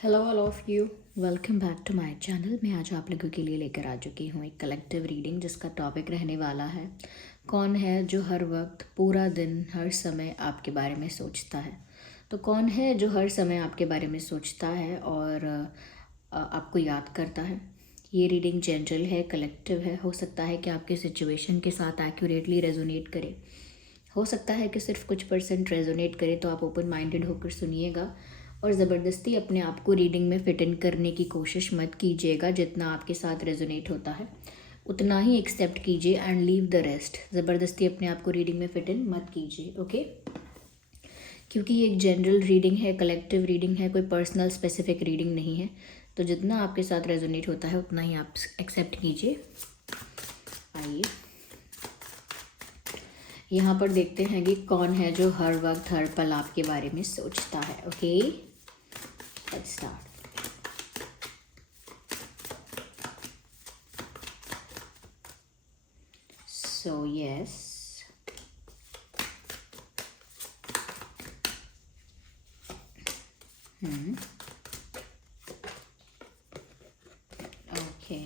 Hello all of you, welcome back to my channel. मैं आज आप लोगों के लिए लेकर आ चुकी हूँ एक कलेक्टिव रीडिंग जिसका टॉपिक रहने वाला है कौन है जो हर वक्त पूरा दिन हर समय आपके बारे में सोचता है। तो कौन है जो हर समय आपके बारे में सोचता है और आपको याद करता है। ये रीडिंग जनरल है, कलेक्टिव है। हो सकता है कि आपके सिचुएशन के साथ एक्यूरेटली रेजोनेट करे, हो सकता है कि सिर्फ कुछ परसेंट रेजोनेट करे। तो आप ओपन माइंडेड होकर सुनिएगा और ज़बरदस्ती अपने आप को रीडिंग में फिट इन करने की कोशिश मत कीजिएगा। जितना आपके साथ रेजोनेट होता है उतना ही एक्सेप्ट कीजिए एंड लीव द रेस्ट। ज़बरदस्ती अपने आप को रीडिंग में फिट इन मत कीजिए, ओके। क्योंकि ये एक जनरल रीडिंग है, कलेक्टिव रीडिंग है, कोई पर्सनल स्पेसिफिक रीडिंग नहीं है। तो जितना आपके साथ रेजोनेट होता है उतना ही आप एक्सेप्ट कीजिए। आइए यहाँ पर देखते हैं कि कौन है जो हर वक्त हर पल आपके बारे में सोचता है। Okay, let's start. So yes, okay,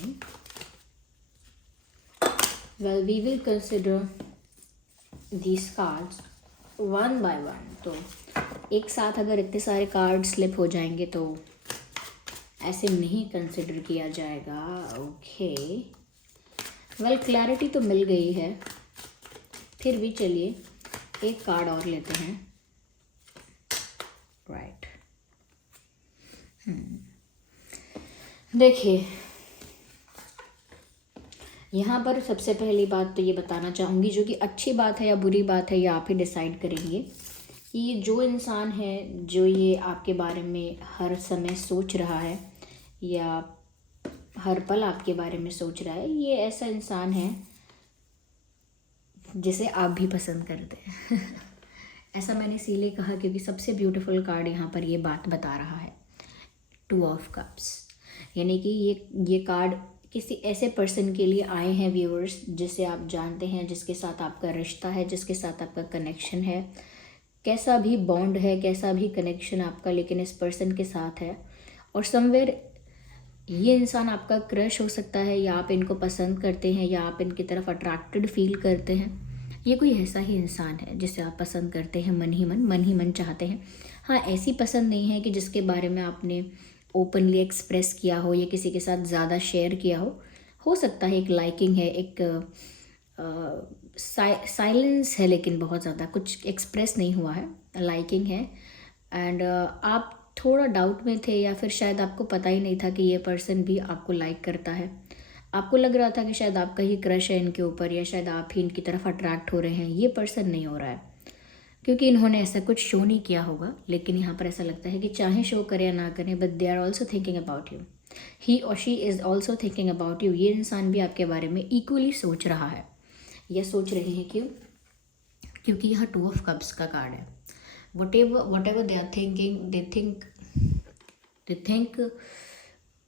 well we will consider these cards one by one. तो एक साथ अगर इतने सारे कार्ड स्लिप हो जाएंगे तो ऐसे नहीं कंसिडर किया जाएगा। ओके, वेल क्लैरिटी तो मिल गई है, फिर भी चलिए एक कार्ड और लेते हैं। राइट, देखिए यहाँ पर सबसे पहली बात तो ये बताना चाहूँगी, जो कि अच्छी बात है या बुरी बात है ये आप ही डिसाइड करेंगे, कि ये जो इंसान है जो ये आपके बारे में हर समय सोच रहा है या हर पल आपके बारे में सोच रहा है, ये ऐसा इंसान है जिसे आप भी पसंद करते हैं। ऐसा मैंने इसीलिए कहा क्योंकि सबसे ब्यूटीफुल कार्ड यहाँ पर ये बात बता रहा है, 2 ऑफ कप्स। यानी कि ये कार्ड किसी ऐसे पर्सन के लिए आए हैं व्यूअर्स, जिसे आप जानते हैं, जिसके साथ आपका रिश्ता है, जिसके साथ आपका कनेक्शन है, कैसा भी बॉन्ड है, कैसा भी कनेक्शन आपका, लेकिन इस पर्सन के साथ है। और समवेयर ये इंसान आपका क्रश हो सकता है, या आप इनको पसंद करते हैं, या आप इनकी तरफ अट्रैक्टेड फील करते हैं। ये कोई ऐसा ही इंसान है जिसे आप पसंद करते हैं, मन ही मन चाहते हैं। हाँ, ऐसी पसंद नहीं है कि जिसके बारे में आपने ओपनली एक्सप्रेस किया हो या किसी के साथ ज़्यादा शेयर किया हो सकता है एक लाइकिंग है, एक साइलेंस है, लेकिन बहुत ज़्यादा कुछ एक्सप्रेस नहीं हुआ है, लाइकिंग है। एंड आप थोड़ा डाउट में थे, या फिर शायद आपको पता ही नहीं था कि ये पर्सन भी आपको लाइक करता है। आपको लग रहा था कि शायद आपका ही क्रश है इनके ऊपर, या शायद आप ही इनकी तरफ अट्रैक्ट हो रहे हैं। ये पर्सन नहीं हो रहा है क्योंकि इन्होंने ऐसा कुछ शो नहीं किया होगा, लेकिन यहाँ पर ऐसा लगता है कि चाहे शो करें या ना करें, but they are also thinking about you. He और she is also thinking about you. ये इंसान भी आपके बारे में इक्वली सोच रहा है, या सोच रहे हैं। क्यों? क्योंकि यहाँ 2 ऑफ कप्स का कार्ड है। Whatever they are thinking, they think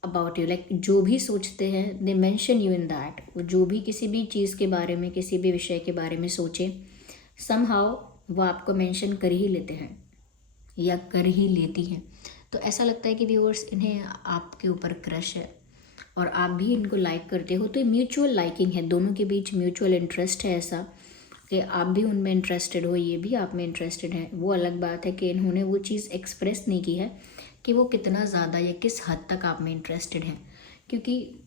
about you, like जो भी सोचते हैं they mention you in that. वो जो भी किसी भी चीज़ के बारे में, किसी भी विषय के बारे में सोचें, समहाउ वो आपको मेंशन कर ही लेते हैं या कर ही लेती हैं। तो ऐसा लगता है कि व्यूअर्स, इन्हें आपके ऊपर क्रश है और आप भी इनको लाइक करते हो। तो म्यूचुअल लाइकिंग है, दोनों के बीच म्यूचुअल इंटरेस्ट है, ऐसा कि आप भी उनमें इंटरेस्टेड हो, ये भी आप में इंटरेस्टेड हैं। वो अलग बात है कि इन्होंने वो चीज़ एक्सप्रेस नहीं की है कि वो कितना ज़्यादा या किस हद तक आप में इंटरेस्टेड हैं, क्योंकि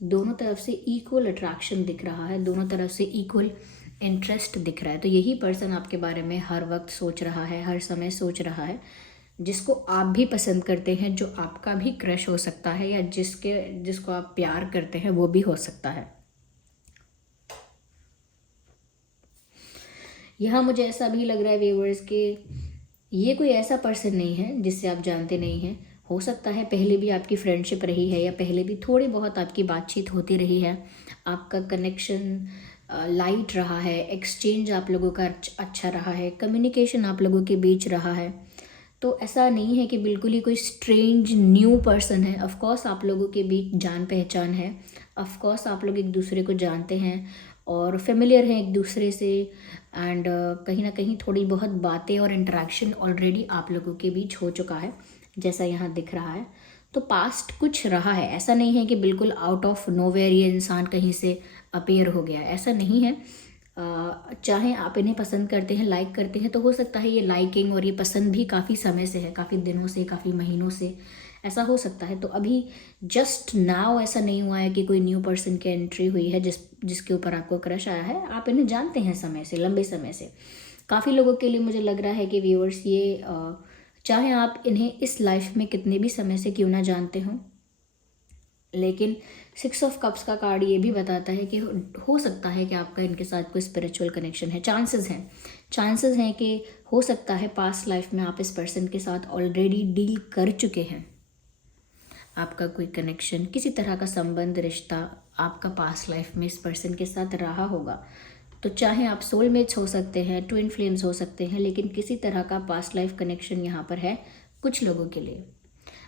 दोनों तरफ से इक्वल अट्रैक्शन दिख रहा है, दोनों तरफ से इक्वल इंटरेस्ट दिख रहा है। तो यही पर्सन आपके बारे में हर वक्त सोच रहा है, हर समय सोच रहा है, जिसको आप भी पसंद करते हैं, जो आपका भी क्रश हो सकता है, या जिसको आप प्यार करते हैं वो भी हो सकता है। यहाँ मुझे ऐसा भी लग रहा है व्यूअर्स कि ये कोई ऐसा पर्सन नहीं है जिससे आप जानते नहीं हैं। हो सकता है पहले भी आपकी फ्रेंडशिप रही है, या पहले भी थोड़ी बहुत आपकी बातचीत होती रही है, आपका कनेक्शन लाइट रहा है, एक्सचेंज आप लोगों का अच्छा रहा है, कम्युनिकेशन आप लोगों के बीच रहा है। तो ऐसा नहीं है कि बिल्कुल ही कोई स्ट्रेंज न्यू पर्सन है। ऑफ कोर्स आप लोगों के बीच जान पहचान है, ऑफ कोर्स आप लोग एक दूसरे को जानते हैं और फेमिलियर हैं एक दूसरे से, एंड कहीं ना कहीं थोड़ी बहुत बातें और इंटरेक्शन ऑलरेडी आप लोगों के बीच हो चुका है, जैसा यहाँ दिख रहा है। तो पास्ट कुछ रहा है, ऐसा नहीं है कि बिल्कुल आउट ऑफ नोवेयर ये इंसान कहीं से अपीयर हो गया, ऐसा नहीं है। चाहे आप इन्हें पसंद करते हैं, लाइक करते हैं, तो हो सकता है ये लाइकिंग और ये पसंद भी काफ़ी समय से है, काफ़ी दिनों से, काफ़ी महीनों से, ऐसा हो सकता है। तो अभी जस्ट नाउ ऐसा नहीं हुआ है कि कोई न्यू पर्सन की एंट्री हुई है जिसके ऊपर आपको क्रश आया है। आप इन्हें जानते हैं समय से, लंबे समय से। काफ़ी लोगों के लिए मुझे लग रहा है कि व्यूअर्स ये चाहे आप इन्हें इस लाइफ में कितने भी समय से क्यों ना जानते हों, लेकिन 6 ऑफ कप्स का कार्ड ये भी बताता है कि हो सकता है कि आपका इनके साथ कोई स्पिरिचुअल कनेक्शन है। चांसेस हैं कि हो सकता है पास्ट लाइफ में आप इस पर्सन के साथ ऑलरेडी डील कर चुके हैं। आपका कोई कनेक्शन, किसी तरह का संबंध, रिश्ता आपका पास्ट लाइफ में इस पर्सन के साथ रहा होगा। तो चाहे आप सोलमेट्स हो सकते हैं, ट्विन फ्लेम्स हो सकते हैं, लेकिन किसी तरह का पास्ट लाइफ कनेक्शन यहाँ पर है कुछ लोगों के लिए।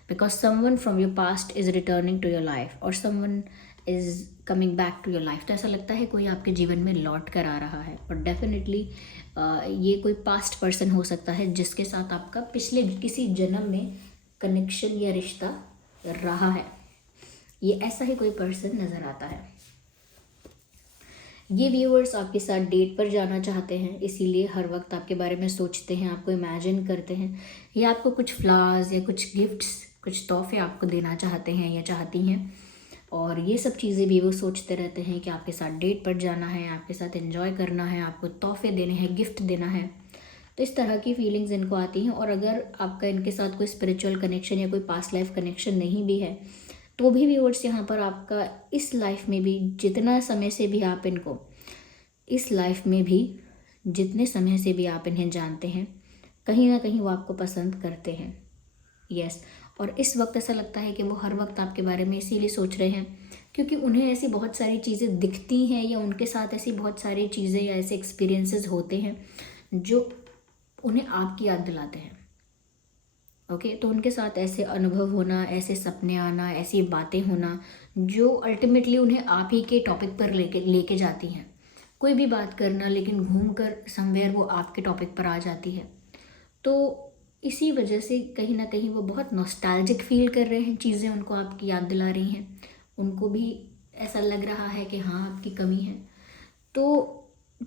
Because someone from your past is returning to your life और someone is coming back to your life. तो ऐसा लगता है कोई आपके जीवन में लौट कर आ रहा है। और डेफिनेटली ये कोई पास्ट पर्सन हो सकता है जिसके साथ आपका पिछले किसी जन्म में कनेक्शन या रिश्ता रहा है। ये ऐसा ही कोई पर्सन नज़र आता है। ये व्यूअर्स आपके साथ डेट पर जाना चाहते हैं, इसीलिए हर वक्त आपके बारे में सोचते हैं, आपको इमेजिन करते हैं, या आपको कुछ फ्लावर्स या कुछ गिफ्ट्स, कुछ तोहफे आपको देना चाहते हैं या चाहती हैं। और ये सब चीज़ें भी वो सोचते रहते हैं कि आपके साथ डेट पर जाना है, आपके साथ एंजॉय करना है, आपको तोहफे देने हैं, गिफ्ट देना है। तो इस तरह की फीलिंग्स इनको आती हैं। और अगर आपका इनके साथ कोई स्पिरिचुअल कनेक्शन या कोई पास्ट लाइफ कनेक्शन नहीं भी है, तो भी व्यूअर्स यहाँ पर आपका इस लाइफ में भी जितना समय से भी आप इनको, इस लाइफ में भी जितने समय से भी आप इन्हें जानते हैं, कहीं ना कहीं वो आपको पसंद करते हैं। यस। और इस वक्त ऐसा लगता है कि वो हर वक्त आपके बारे में इसीलिए सोच रहे हैं क्योंकि उन्हें ऐसी बहुत सारी चीज़ें दिखती हैं या उनके साथ ऐसी बहुत सारी चीज़ें या ऐसे एक्सपीरियंसेस होते हैं जो उन्हें आपकी याद दिलाते हैं। ओके, तो उनके साथ ऐसे अनुभव होना, ऐसे सपने आना, ऐसी बातें होना जो अल्टीमेटली उन्हें आप ही के टॉपिक पर लेके जाती हैं। कोई भी बात करना, लेकिन घूम कर समवेयर वो आपके टॉपिक पर आ जाती है। तो इसी वजह से कहीं ना कहीं वो बहुत नॉस्टैल्जिक फील कर रहे हैं, चीज़ें उनको आपकी याद दिला रही हैं, उनको भी ऐसा लग रहा है कि हाँ आपकी कमी है। तो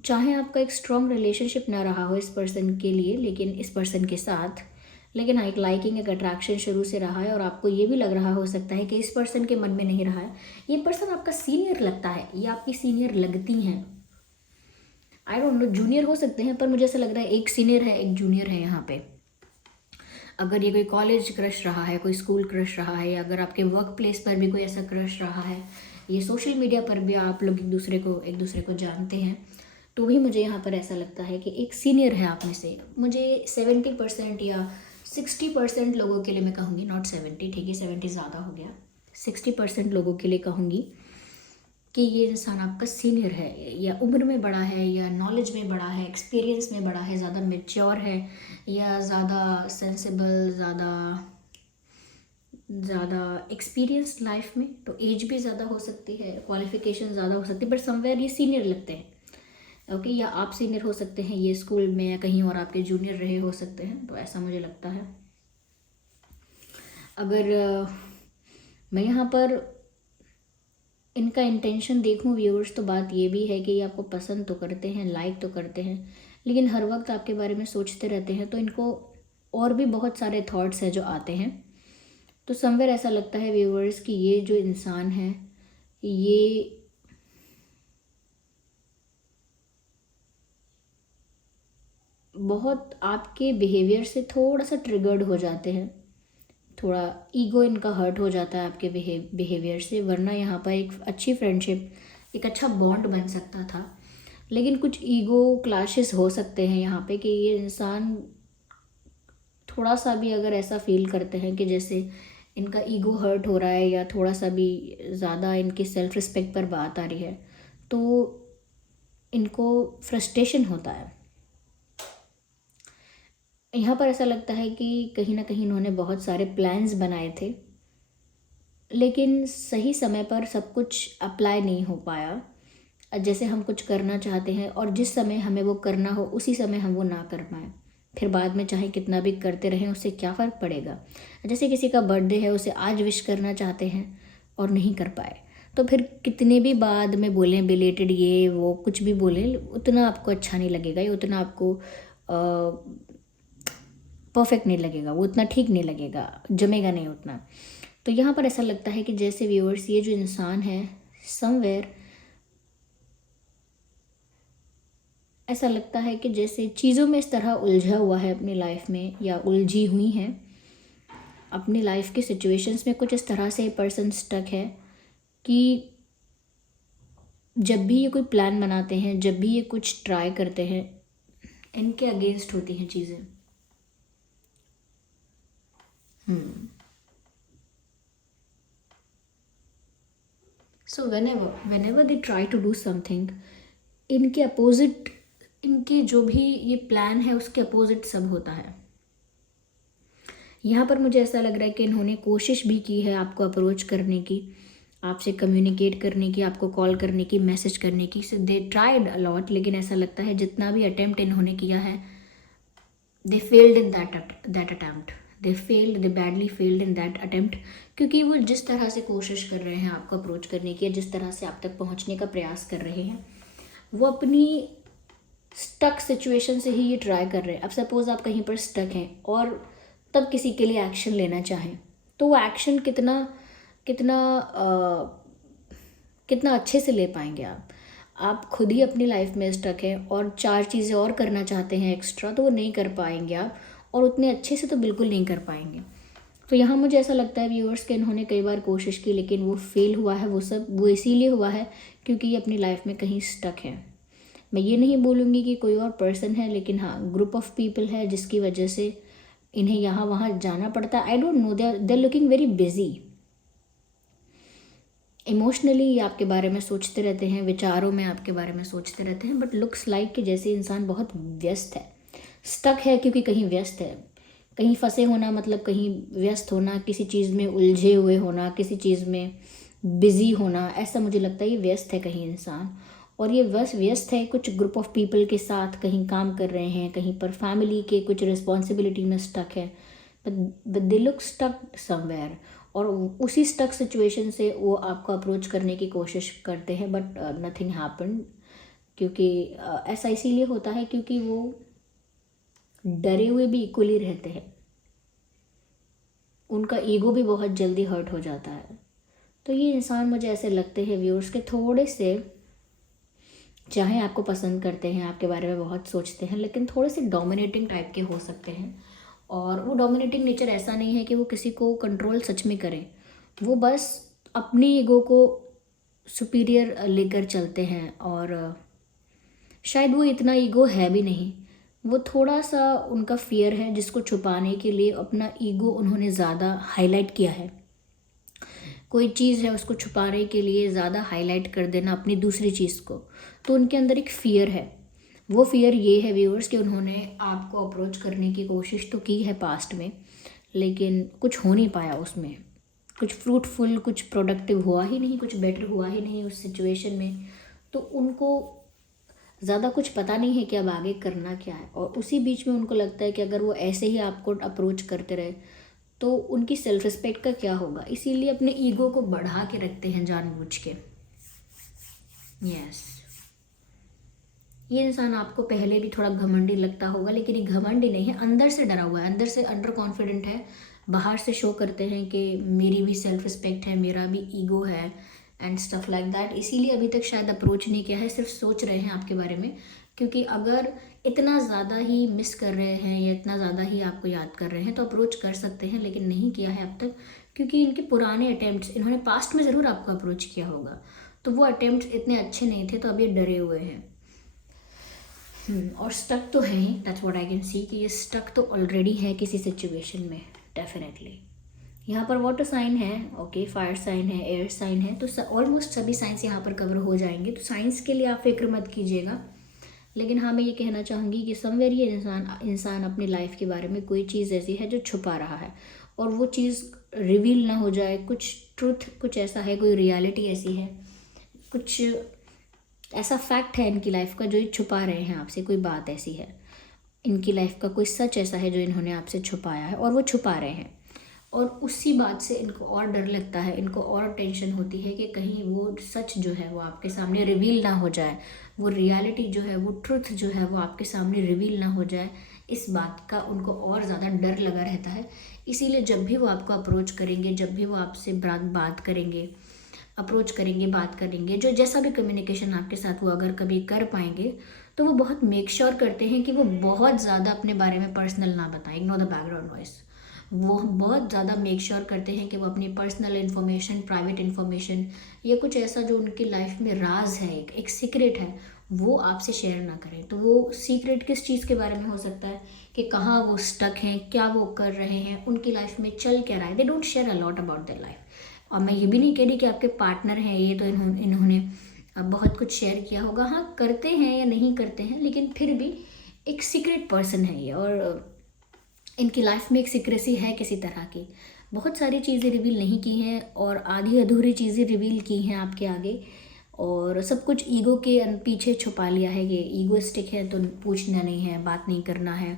चाहे आपका एक स्ट्रॉन्ग रिलेशनशिप ना रहा हो इस पर्सन के लिए, लेकिन इस पर्सन के साथ, लेकिन हाँ एक लाइकिंग, एक अट्रैक्शन शुरू से रहा है और आपको ये भी लग रहा हो सकता है कि इस पर्सन के मन में नहीं रहा है। ये पर्सन आपका सीनियर लगता है या आपकी सीनियर लगती हैं, आई डोंट नो, जूनियर हो सकते हैं, पर मुझे ऐसा लग रहा है एक सीनियर है एक जूनियर है यहाँ पे। अगर ये कोई कॉलेज क्रश रहा है, कोई स्कूल क्रश रहा है, या अगर आपके वर्क प्लेस पर भी कोई ऐसा क्रश रहा है, ये सोशल मीडिया पर भी आप लोग एक दूसरे को जानते हैं, तो भी मुझे यहाँ पर ऐसा लगता है कि एक सीनियर है आप में से। मुझे 70% या 60% लोगों के लिए मैं कहूँगी, नॉट 70, ठीक है 70 ज़्यादा हो गया, 60% लोगों के लिए कहूँगी कि ये इंसान आपका सीनियर है, या उम्र में बड़ा है, या नॉलेज में बड़ा है, एक्सपीरियंस में बड़ा है, ज़्यादा मेच्योर है, या ज़्यादा सेंसिबल, ज़्यादा एक्सपीरियंस लाइफ में। तो एज भी ज़्यादा हो सकती है, क्वालिफिकेशन ज़्यादा हो सकती है, बट समवेयर ये सीनियर लगते हैं। ओके, या आप सीनियर हो सकते हैं, ये स्कूल में या कहीं और आपके जूनियर रहे हो सकते हैं, तो ऐसा मुझे लगता है। अगर मैं यहाँ पर इनका इंटेंशन देखूं व्यूअर्स, तो बात ये भी है कि ये आपको पसंद तो करते हैं, लाइक तो करते हैं, लेकिन हर वक्त आपके बारे में सोचते रहते हैं। तो इनको और भी बहुत सारे थॉट्स हैं जो आते हैं। तो समवेयर ऐसा लगता है व्यूअर्स कि ये जो इंसान है ये बहुत आपके बिहेवियर से थोड़ा सा ट्रिगर्ड हो जाते हैं, थोड़ा ईगो इनका हर्ट हो जाता है आपके बिहेवियर से, वरना यहाँ पर एक अच्छी फ्रेंडशिप, एक अच्छा बॉन्ड बन सकता था। लेकिन कुछ ईगो क्लैशेस हो सकते हैं यहाँ पे कि ये इंसान थोड़ा सा भी अगर ऐसा फील करते हैं कि जैसे इनका ईगो हर्ट हो रहा है या थोड़ा सा भी ज़्यादा इनकी सेल्फ रिस्पेक्ट पर बात आ रही है, तो इनको फ्रस्ट्रेशन होता है। यहाँ पर ऐसा लगता है कि कहीं ना कहीं इन्होंने बहुत सारे प्लान्स बनाए थे, लेकिन सही समय पर सब कुछ अप्लाई नहीं हो पाया। जैसे हम कुछ करना चाहते हैं और जिस समय हमें वो करना हो उसी समय हम वो ना कर पाएँ, फिर बाद में चाहे कितना भी करते रहें उससे क्या फ़र्क पड़ेगा। जैसे किसी का बर्थडे है, उसे आज विश करना चाहते हैं और नहीं कर पाए, तो फिर कितने भी बाद में बोलें बिलेटेड ये वो कुछ भी बोलें, उतना आपको अच्छा नहीं लगेगा, या उतना आपको परफेक्ट नहीं लगेगा, वो उतना ठीक नहीं लगेगा, जमेगा नहीं उतना। तो यहाँ पर ऐसा लगता है कि जैसे व्यूअर्स ये जो इंसान है समवेयर ऐसा लगता है कि जैसे चीज़ों में इस तरह उलझा हुआ है अपनी लाइफ में, या उलझी हुई हैं अपनी लाइफ की सिचुएशंस में। कुछ इस तरह से पर्सन स्टक है कि जब भी ये कोई प्लान बनाते हैं, जब भी ये कुछ ट्राई करते हैं, इनके अगेंस्ट होती हैं चीज़ें। सो whenever they try to do something, इनके अपोजिट, इनके जो भी ये प्लान है उसके अपोजिट सब होता है। यहाँ पर मुझे ऐसा लग रहा है कि इन्होंने कोशिश भी की है आपको अप्रोच करने की, आपसे कम्युनिकेट करने की, आपको कॉल करने की, मैसेज करने की। सो दे ट्राइड अलॉट, लेकिन ऐसा लगता है जितना भी अटेम्प्ट इन्होंने किया है, they failed in that attempt, they badly failed in that attempt. क्योंकि वो जिस तरह से कोशिश कर रहे हैं आपको अप्रोच करने की, या जिस तरह से आप तक पहुंचने का प्रयास कर रहे हैं, वो अपनी स्टक सिचुएशन से ही ये ट्राई कर रहे हैं। अब सपोज़ आप कहीं पर स्टक हैं और तब किसी के लिए एक्शन लेना चाहें, तो वो एक्शन कितना कितना कितना अच्छे से ले पाएंगे आप खुद ही अपनी लाइफ में स्टक हैं और 4 चीज़ें और करना चाहते हैं एक्स्ट्रा, तो वो नहीं कर पाएंगे आप, और उतने अच्छे से तो बिल्कुल नहीं कर पाएंगे। तो यहाँ मुझे ऐसा लगता है व्यूअर्स के इन्होंने कई बार कोशिश की, लेकिन वो फेल हुआ है। वो इसीलिए हुआ है क्योंकि ये अपनी लाइफ में कहीं स्टक है। मैं ये नहीं बोलूँगी कि कोई और पर्सन है, लेकिन हाँ, ग्रुप ऑफ पीपल है जिसकी वजह से इन्हें यहाँ वहाँ जाना पड़ता है। I don't know, they are looking very busy. Emotionally आपके बारे में सोचते रहते हैं, विचारों में आपके बारे में सोचते रहते हैं, बट लुक्स लाइक कि जैसे इंसान बहुत व्यस्त है। स्टक है क्योंकि कहीं व्यस्त है। कहीं फंसे होना मतलब कहीं व्यस्त होना, किसी चीज़ में उलझे हुए होना, किसी चीज़ में बिज़ी होना, ऐसा मुझे लगता है ये व्यस्त है कहीं इंसान। और ये व्यस्त है कुछ ग्रुप ऑफ पीपल के साथ, कहीं काम कर रहे हैं, कहीं पर फैमिली के कुछ रिस्पॉन्सिबिलिटी में स्टक है, but they look stuck somewhere. और उसी स्टक सिचुएशन से वो आपको अप्रोच करने की कोशिश करते हैं, बट नथिंग हैपन। क्योंकि ऐसा इसीलिए होता है क्योंकि वो डरे हुए भी इक्वली रहते हैं, उनका ईगो भी बहुत जल्दी हर्ट हो जाता है। तो ये इंसान मुझे ऐसे लगते हैं व्यूअर्स के थोड़े से, चाहे आपको पसंद करते हैं, आपके बारे में बहुत सोचते हैं, लेकिन थोड़े से डोमिनेटिंग टाइप के हो सकते हैं। और वो डोमिनेटिंग नेचर ऐसा नहीं है कि वो किसी को कंट्रोल सच में करें, वो बस अपनी ईगो को सुपीरियर लेकर चलते हैं। और शायद वो इतना ईगो है भी नहीं, वो थोड़ा सा उनका फियर है जिसको छुपाने के लिए अपना ईगो उन्होंने ज़्यादा हाईलाइट किया है। कोई चीज़ है उसको छुपाने के लिए ज़्यादा हाईलाइट कर देना अपनी दूसरी चीज़ को, तो उनके अंदर एक फ़ियर है। वो फियर ये है व्यूअर्स कि उन्होंने आपको अप्रोच करने की कोशिश तो की है पास्ट में, लेकिन कुछ हो नहीं पाया उसमें, कुछ फ्रूटफुल, कुछ प्रोडक्टिव हुआ ही नहीं, कुछ बेटर हुआ ही नहीं उस सिचुएशन में। तो उनको ज़्यादा कुछ पता नहीं है कि अब आगे करना क्या है, और उसी बीच में उनको लगता है कि अगर वो ऐसे ही आपको अप्रोच करते रहे तो उनकी सेल्फ रिस्पेक्ट का क्या होगा, इसीलिए अपने ईगो को बढ़ा के रखते हैं जानबूझ के। यस, ये इंसान आपको पहले भी थोड़ा घमंडी लगता होगा, लेकिन ये घमंडी नहीं है, अंदर से डरा हुआ है, अंदर से अंडर कॉन्फिडेंट है। बाहर से शो करते हैं कि मेरी भी सेल्फ रिस्पेक्ट है, मेरा भी ईगो है एंड स्टफ लाइक दैट। इसीलिए अभी तक शायद अप्रोच नहीं किया है, सिर्फ सोच रहे हैं आपके बारे में। क्योंकि अगर इतना ज़्यादा ही मिस कर रहे हैं या इतना ज़्यादा ही आपको याद कर रहे हैं तो अप्रोच कर सकते हैं, लेकिन नहीं किया है अब तक। क्योंकि इनके पुराने अटैम्प्ट्स, इन्होंने पास्ट में ज़रूर आपको अप्रोच किया होगा, तो वो अटैम्प्ट्स इतने अच्छे नहीं थे, तो अब ये डरे हुए हैं। और स्टक तो है ही, that's what I can see, कि ये स्टक तो ऑलरेडी है किसी सिचुएशन में डेफिनेटली। यहाँ पर वाटर साइन है, ओके, फायर साइन है, एयर साइन है, तो ऑलमोस्ट सभी साइंस यहाँ पर कवर हो जाएंगे। तो साइंस के लिए आप फिक्र मत कीजिएगा, लेकिन हाँ मैं ये कहना चाहूँगी कि समवेयर ये इंसान अपनी लाइफ के बारे में कोई चीज़ ऐसी है जो छुपा रहा है, और वो चीज़ रिवील ना हो जाए, कुछ ट्रुथ, कुछ ऐसा है, कोई रियलिटी ऐसी है, कुछ ऐसा फैक्ट है इनकी लाइफ का जो ये छुपा रहे हैं आपसे, कोई बात ऐसी है। इनकी लाइफ का कोई सच ऐसा है जो इन्होंने आपसे छुपाया है और वो छुपा रहे हैं, और उसी बात से इनको और डर लगता है, इनको और टेंशन होती है कि कहीं वो सच जो है वो आपके सामने रिवील ना हो जाए, वो रियलिटी जो है, वो ट्रुथ जो है वो आपके सामने रिवील ना हो जाए। इस बात का उनको और ज़्यादा डर लगा रहता है। इसीलिए जब भी वो आपको अप्रोच करेंगे, जब भी वो आपसे बात करेंगे, अप्रोच करेंगे, बात करेंगे, जो जैसा भी कम्युनिकेशन आपके साथ वो अगर कभी कर पाएंगे, तो वो बहुत मेक श्योर करते हैं कि वो बहुत ज़्यादा अपने बारे में पर्सनल ना बताएं। Ignore the background voice. वो बहुत ज़्यादा मेक श्योर करते हैं कि वो अपनी पर्सनल इन्फॉर्मेशन, प्राइवेट इन्फॉर्मेशन या कुछ ऐसा जो उनकी लाइफ में राज है, एक सीक्रेट है, वो आपसे शेयर ना करें। तो वो सीक्रेट किस चीज़ के बारे में हो सकता है कि कहाँ वो स्टक हैं, क्या वो कर रहे हैं, उनकी लाइफ में चल क्या रहा है। They don't share a lot about their life. और मैं ये भी नहीं कह रही कि आपके पार्टनर हैं ये तो इन्होंने बहुत कुछ शेयर किया होगा। हाँ, करते हैं या नहीं करते हैं, लेकिन फिर भी एक सीक्रेट पर्सन है ये, और इनकी लाइफ में एक सीक्रेसी है किसी तरह की। बहुत सारी चीज़ें रिवील नहीं की हैं और आधी अधूरी चीज़ें रिवील की हैं आपके आगे, और सब कुछ ईगो के पीछे छुपा लिया है। ये ईगोइस्टिक है तो पूछना नहीं है, बात नहीं करना है,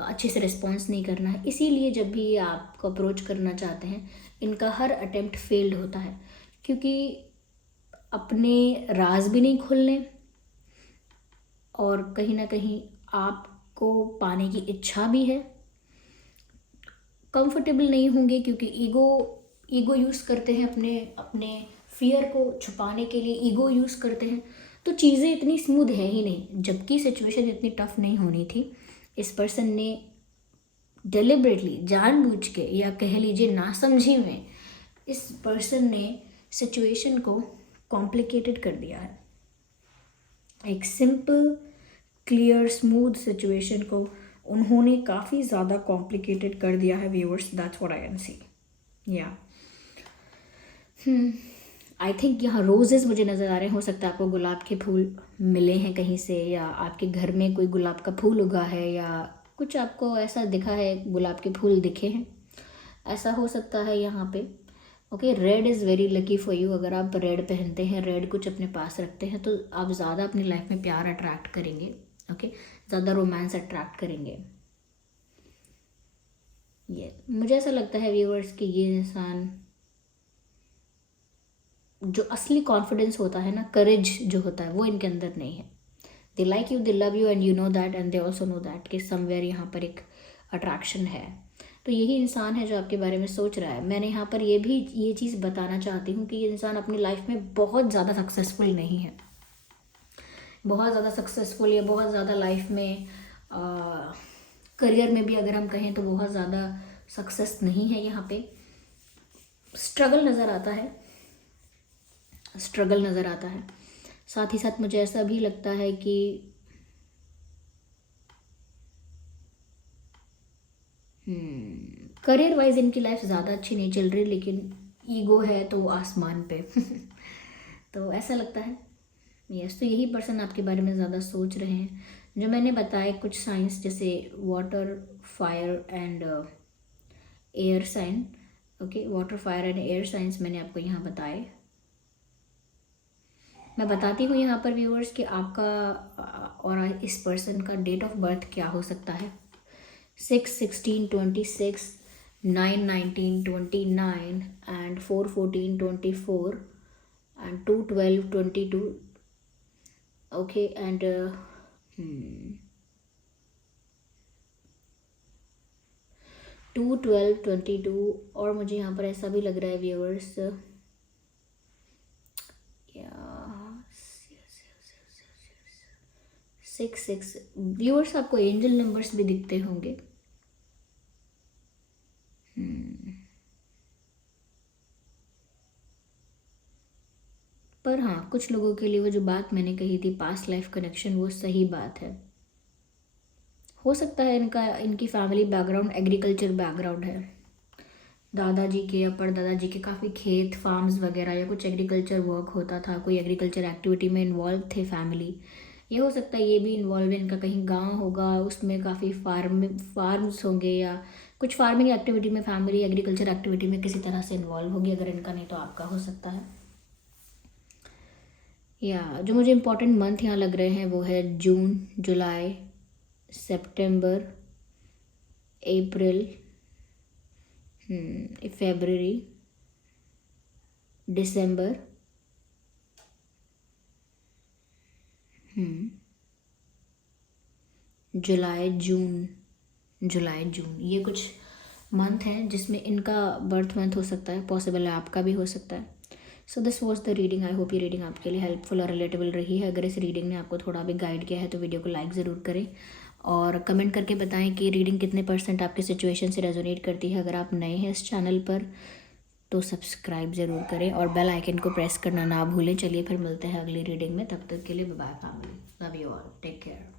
अच्छे से रिस्पॉन्स नहीं करना है। इसीलिए जब भी ये आपको अप्रोच करना चाहते हैं, इनका हर अटेम्प्ट फेल्ड होता है, क्योंकि अपने राज भी नहीं खोलने और कहीं ना कहीं आपको पाने की इच्छा भी है, कंफर्टेबल नहीं होंगे क्योंकि ईगो यूज़ करते हैं अपने अपने फियर को छुपाने के लिए, ईगो यूज़ करते हैं। तो चीज़ें इतनी स्मूथ है ही नहीं, जबकि सिचुएशन इतनी टफ नहीं होनी थी। इस पर्सन ने डेलिबरेटली, जानबूझ के या कह लीजिए नासमझी में, इस पर्सन ने सिचुएशन को कॉम्प्लिकेटेड कर दिया है। एक सिंपल, क्लियर, स्मूथ सिचुएशन को उन्होंने काफ़ी ज़्यादा कॉम्प्लिकेटेड कर दिया है viewers. That's what I can सी। या आई थिंक यहाँ रोजेज़ मुझे नज़र आ रहे हैं। हो सकता है आपको गुलाब के फूल मिले हैं कहीं से, या आपके घर में कोई गुलाब का फूल उगा है, या कुछ आपको ऐसा दिखा है, गुलाब के फूल दिखे हैं, ऐसा हो सकता है यहाँ पे। Okay, red is very lucky for you. अगर आप रेड पहनते हैं, रेड कुछ अपने पास रखते हैं, तो आप ज़्यादा अपनी लाइफ में प्यार अट्रैक्ट करेंगे। ओके, ज़्यादा रोमांस अट्रैक्ट करेंगे। ये मुझे ऐसा लगता है व्यूअर्स कि ये इंसान, जो असली कॉन्फिडेंस होता है ना, करेज जो होता है, वो इनके अंदर नहीं है। They like you, they love you, and you know that, and they also know that कि समवेयर यहाँ पर एक अट्रैक्शन है। तो यही इंसान है जो आपके बारे में सोच रहा है। मैंने यहाँ पर ये चीज़ बताना चाहती हूँ कि ये इंसान अपनी लाइफ में बहुत ज़्यादा सक्सेसफुल नहीं है, बहुत ज़्यादा सक्सेसफुल या बहुत ज़्यादा लाइफ में करियर में भी अगर हम कहें तो बहुत ज़्यादा सक्सेस नहीं है। यहाँ पे स्ट्रगल नज़र आता है, स्ट्रगल नज़र आता है। साथ ही साथ मुझे ऐसा भी लगता है कि करियर वाइज इनकी लाइफ ज़्यादा अच्छी नहीं चल रही, लेकिन ईगो है तो वो आसमान पे तो ऐसा लगता है। यस, तो यही पर्सन आपके बारे में ज़्यादा सोच रहे हैं। जो मैंने बताया कुछ साइंस, जैसे water, fire and air sign. Okay, water, fire and air signs मैंने आपको यहाँ बताए। मैं बताती हूँ यहाँ पर व्यूअर्स कि आपका और इस पर्सन का डेट ऑफ बर्थ क्या हो सकता है। 6/16/26, 9/19/29 एंड 4/14/24 एंड 2/12/22। Okay, and 2/12/22। और मुझे यहाँ पर ऐसा भी लग रहा है व्यूअर्स, सिक्स व्यूअर्स, आपको एंजल नंबर्स भी दिखते होंगे। पर हाँ, कुछ लोगों के लिए वो जो बात मैंने कही थी, पास्ट लाइफ कनेक्शन, वो सही बात है। हो सकता है इनकी फैमिली बैकग्राउंड एग्रीकल्चर बैकग्राउंड है। दादाजी के या परदादाजी के काफ़ी खेत, फार्म्स वगैरह या कुछ एग्रीकल्चर वर्क होता था, कोई एग्रीकल्चर एक्टिविटी में इन्वॉल्व थे फैमिली। ये हो सकता है ये भी इन्वॉल्व है, इनका कहीं गांव होगा, उसमें काफ़ी फार्म्स होंगे, या कुछ फार्मिंग एक्टिविटी में फैमिली एग्रीकल्चर एक्टिविटी में किसी तरह से इन्वॉल्व होगी। अगर इनका नहीं तो आपका हो सकता है। या जो मुझे इम्पोर्टेंट मंथ यहाँ लग रहे हैं वो है जून, जुलाई, सितंबर, अप्रैल, फरवरी, दिसंबर, जुलाई, जून, ये कुछ मंथ हैं जिसमें इनका बर्थ मंथ हो सकता है, पॉसिबल है आपका भी हो सकता है। So this was the reading. I hope ये रीडिंग आपके लिए हेल्पफुल और रिलेटेबल रही है। अगर इस रीडिंग ने आपको थोड़ा भी गाइड किया है तो वीडियो को लाइक ज़रूर करें और कमेंट करके बताएं कि रीडिंग कितने % आपकी सिचुएशन से रेजोनेट करती है। अगर आप नए हैं इस चैनल पर तो सब्सक्राइब ज़रूर करें और बेल आइकन को प्रेस करना ना भूलें। चलिए फिर मिलते हैं अगली रीडिंग में, तब तक के लिए bye bye family, love you all, take care.